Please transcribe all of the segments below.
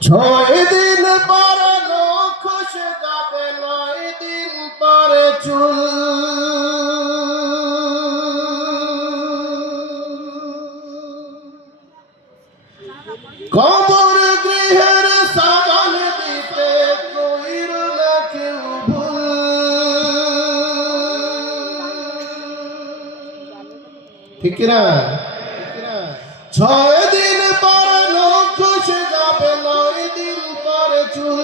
6 দিন পরে নখ খসে যাবে, 9 দিন পরে চুল। কবর গৃহের সামান দিতে কইর না কেউ ভুল। ঠিক কিনা? 6 দিন পরে নখ খসে যাবে, 9 দিন পরে চুল।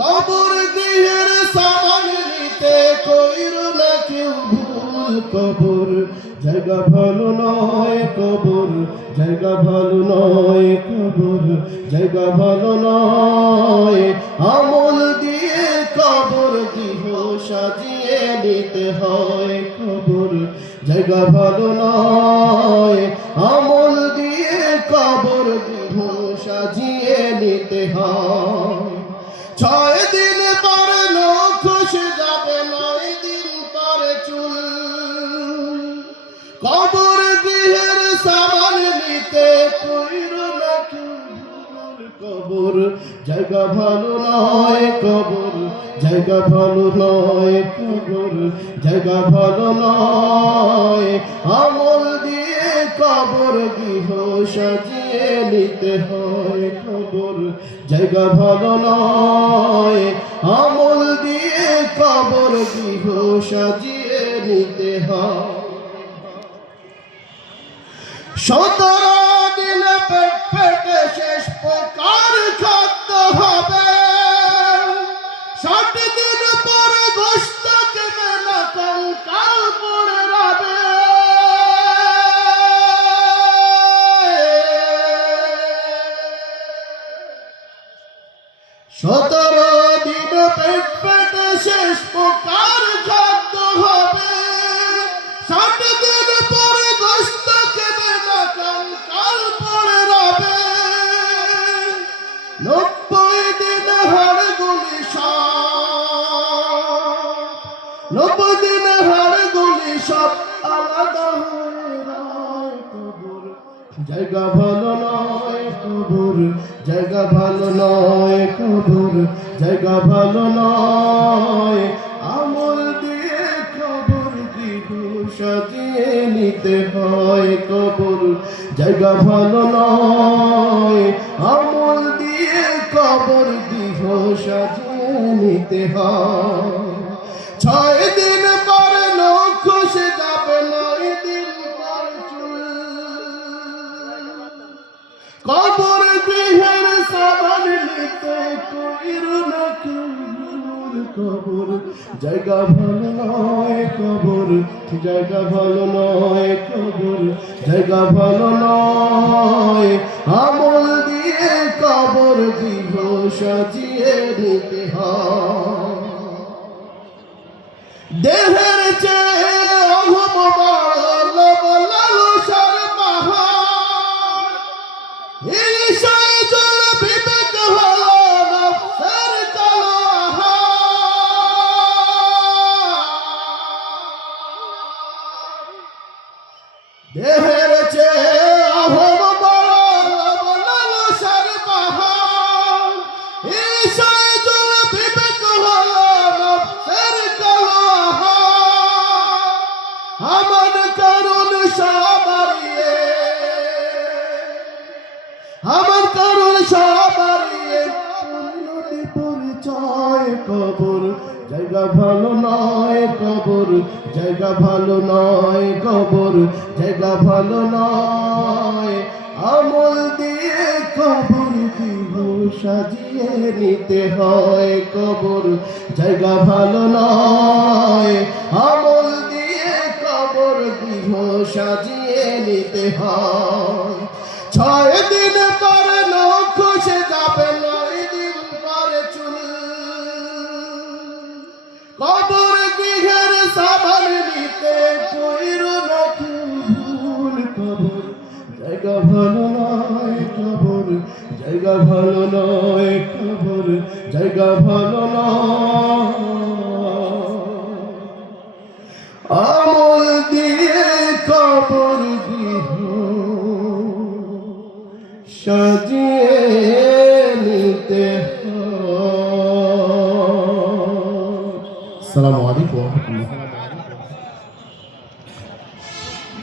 কবর গৃহের সামান দিতে কইর না কেউ ভুল। কবর জায়গা ভালো নয়, কবর জায়গা ভালো নয়, কবর জায়গা ভালো নয়। আমল দিয়ে কবর গৃহ সাজিয়ে নিতে হয়। কবর জায়গা ভালো নয়, আমল দিয়ে কবর গৃহ সাজিয়ে নিতে হয়। 6 দিন পরে নখ খসে যাবে, 9 দিন পরে চুল। কবর গৃহের সামান নিতে কইর না কেউ ভুল। কবর জায়গা ভালো নয়, কবর জায়গা ভালো নয়, কবর জায়গা ভালো নয়। আমল দিয়ে কবর গৃহ সাজিয়ে নিতে হয়। কবর জায়গা ভালো নয়, আমল দিয়ে কবর গৃহ সাজিয়ে নিতে হয়। 17 দিন পেট পেটে শেষ প্রকার খাদ্য হবে। 60 দিন পরে গোশত কেবে না, কঙ্কাল পড়ে রবে। 17 দিন পেট পেটে শেষ প্রকার খাদ্য হবে। 60 দিন পরে গোশত কেবে না, কঙ্কাল পড়ে রবে। 90 দিন হাড়গুলি সব, 90 দিন হাড়গুলি সব আলাদা হয়ে যায়। কবর জায়গা ভালো নয়, কবর জায়গা ভালো নয়, কবর জায়গা ভালো নয়। আমল দিয়ে কবর গৃহ সাজিয়ে নিতে হয়। কবর জায়গা ভালো নয়, আমল দিয়ে কবর গৃহ সাজিয়ে নিতে হয়। 6 দিন পরে নখ খসে যাবে, 9 দিন পরে চুল। কবর গৃহের সামান নিতে কইর না কেউ ভুল। কবর জায়গা ভালো নয়, কবর জায়গা ভালো নয়, কবর জায়গা ভালো নয়। আমল দিয়ে কবর গৃহ সাজিয়ে নিতে হয়। দেহের চেয়ে অহম বড় লালসার পাহাড়। এই বিষয়ে জোর বিবেক হলো নফসের কালো আহার। দেহের চেয়ে অহম বড় লালসার পাহাড়। এই বিষয়ে জোর বিবেক হলো নফসের কালো আহার। আমার করুণ সবারিয়ে, আমার করুণ সবারিয়ে পরিণতি পরিচয়। কবর জায়গা ভালো নয়, কবর জায়গা ভালো নয়, কবর জায়গা ভালো নয়। আমল দিয়ে কবর গৃহ সাজিয়ে নিতে হয়। কবর জায়গা ভালো নয়, আমল দিয়ে কবর গৃহ সাজিয়ে নিতে হয়। 6 দিন পরে নখ খসে যাবে, 9 দিন পরে চুল। কবর গৃহের সামান নিতে কইর না কেউ ভুল। কবর জায়গা ভালো নয়, কবর জায়গা ভালো নয়, কবর জায়গা ভালো নয়। আমল দিয়ে কবর গৃহ সাজিয়ে আসসালামু আলাইকুম ওয়া রাহমাতুল্লাহ।